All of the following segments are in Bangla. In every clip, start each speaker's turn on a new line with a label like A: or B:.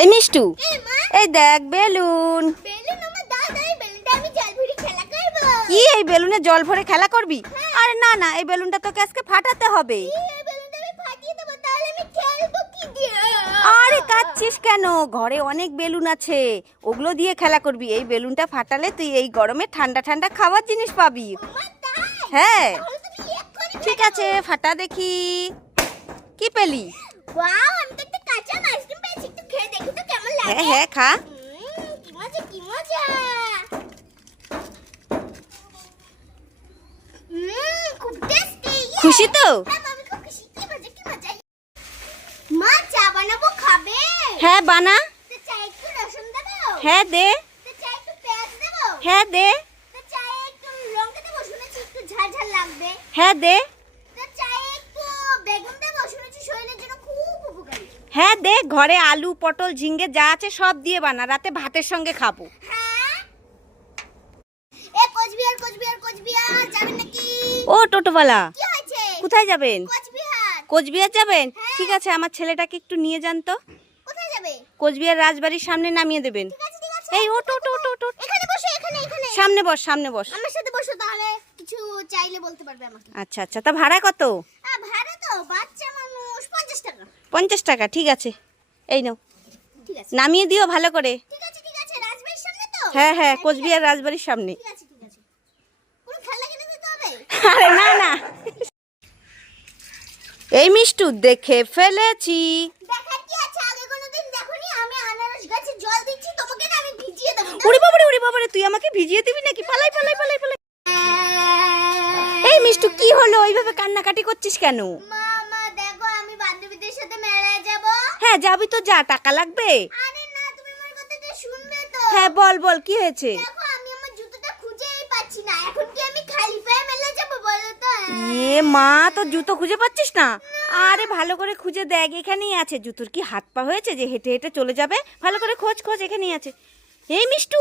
A: এই মিষ্টু
B: এই
A: দেখ বেলুন। কি এই বেলুনে জল ভরে খেলা করবি? আরে না না এই বেলুনটা তোকে আজকে ফাটাতে হবে। আরে কাচ্ছিস কেন? ঘরে অনেক বেলুন আছে। ওগুলো দিয়ে খেলা করবি। এই বেলুনটা ফাটালে তুই এই গরমে ঠান্ডা ঠান্ডা খাবার জিনিস পাবি। হ্যাঁ। ঠিক আছে ফাটা দেখি। কি পেলি? হ্যাঁ হ্যাঁ খা। খুশি তো?
B: হ্যাঁ
A: হ্যাঁ বানা।
B: তো চা একটু
A: হ্যাঁ দে।
B: পেঁয়াজ দেবো?
A: হ্যাঁ দে।
B: চায়ে
A: হ্যাঁ দে ঘরে আলু পটল ঝিঙ্গে যা আছে সব দিয়ে বানা। রাতে ভাতের সঙ্গে খাব।
B: হ্যাঁ?
A: ও টোটোওয়ালা। কোথায় যাবেন?
B: কোচবিহার।
A: যাবেন?
B: হ্যাঁ।
A: ঠিক আছে আমার ছেলেটাকে একটু নিয়ে যান তো। কোচবিহার রাজবাড়ির সামনে নামিয়ে দেবেন। এই ওট ওট ওট ওট ওট।
B: এখানে বসে এখানে এখানে।
A: সামনে বস সামনে বস।
B: আমার সাথে বসো তাহলে কিছু চাইলে বলতে পারবে আমাকে।
A: আচ্ছা আচ্ছা তা ভাড়া কত?
B: ভাড়া তো বাচ্চা পঞ্চাশ টাকা
A: ঠিক আছে। এই নাও। নামিয়ে দিও ভালো করে।
B: তো?
A: হ্যাঁ হ্যাঁ কোচবিহার রাজবাড়ির সামনে। আরে না না। এই মিষ্টু দেখে ফেলেছি। উড়ি বাবারে উড়ি বাবারে তুই আমাকে ভিজিয়ে দিবি নাকি? পালাই পালাই পালাই পালাই। এই মিষ্টু কি হলো? ওইভাবে কান্নাকাটি করছিস কেন?
B: মামা যাবি
A: তো যা টাকা লাগবে।
B: আরে না তুমি আমার কথাটা শুনবে তো।
A: হ্যাঁ বল বল কি হয়েছে?
B: দেখো আমি আমার জুতোটা খুঁজেই পাচ্ছি না। এখন কি আমি খালি পায়ে মেলে যাব বলো তো?
A: এ মা তো জুতো খুঁজে পাচ্ছিস না? আরে ভালো করে খুঁজে দেখ এখানেই আছে। জুতোর কি হাত পা হয়েছে যে হেঁটে হেঁটে চলে যাবে? ভালো করে খোঁজ খোঁজ এখানেই আছে। এই মিষ্টু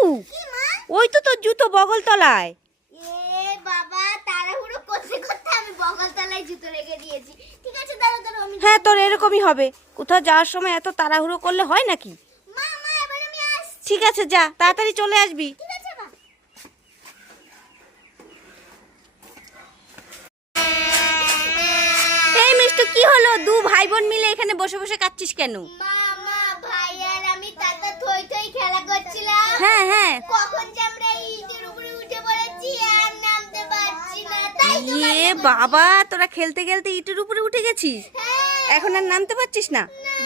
A: ওই তো তোর জুতো বগল তলায়
B: এ বাবা তাড়াহুড়ো করতে করতে আমি বগলতলায় জুতো রেখে দিয়েছি ঠিক আছে দাঁড়াও দাঁড়াও আমি
A: হ্যাঁ তোর এরকমই হবে। কোথাও যাওয়ার সময় এত তাড়াহুড়ো করলে হয় নাকি? ঠিক আছে যা তাড়াতাড়ি চলে আসবি। এই মিষ্টু কি হলো? দু ভাই বোন মিলে এখানে বসে বসে কাচ্ছিস কেন? হ্যাঁ হ্যাঁ।
B: কখন যে আমরা ইটের উপরে উঠে পড়েছি আর নামতে পারছি না। তাই
A: ইয়ে বাবা তোরা খেলতে খেলতে ইটের উপরে উঠে গেছিস?
B: হ্যাঁ।
A: এখন আর নামতে পারছিস না?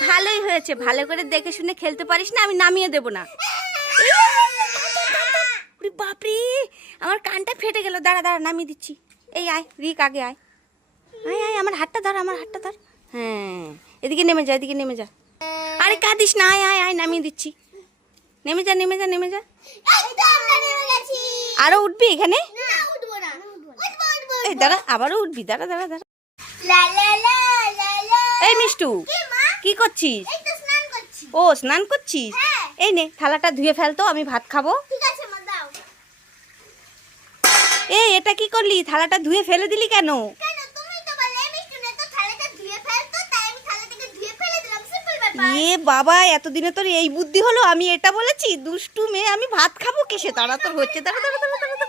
A: ভালোই হয়েছে ভালো করে দেখে শুনে খেলতে পারিস না আমি নামিয়ে দেব না। বাপরে আমার কানটা ফেটে গেল। দাঁড়া দাঁড়া নামিয়ে দিচ্ছি। এই আয় রিক আগে আয়। আয় আয় আমার হাতটা ধর আমার হাতটা ধর। হ্যাঁ এদিকে নেমে যা এদিকে নেমে যা। আরে কাঁদিস না আয় আয় আয় নামিয়ে দিচ্ছি। নেমে যা নেমে যা নেমে যা। আরও উঠবি এখানে? এই দাঁড়া আবারও উঠবি। দাঁড়া দাঁড়া দাঁড়া। এই মিষ্টু
B: কি
A: করছিস? ও স্নান করছিস?
B: হ্যাঁ।
A: এই নে থালাটা ধুয়ে ফেলতো আমি ভাত খাব। এই এটা কি করলি? থালাটা ধুয়ে ফেলে দিলি কেন? এ বাবা এতদিনে তোর এই বুদ্ধি হলো আমি এটা বলেছি? দুষ্টু মেয়ে আমি ভাত খাব কিসে? তারা তোর হচ্ছে দাঁড়া দাঁড়া দাঁড়া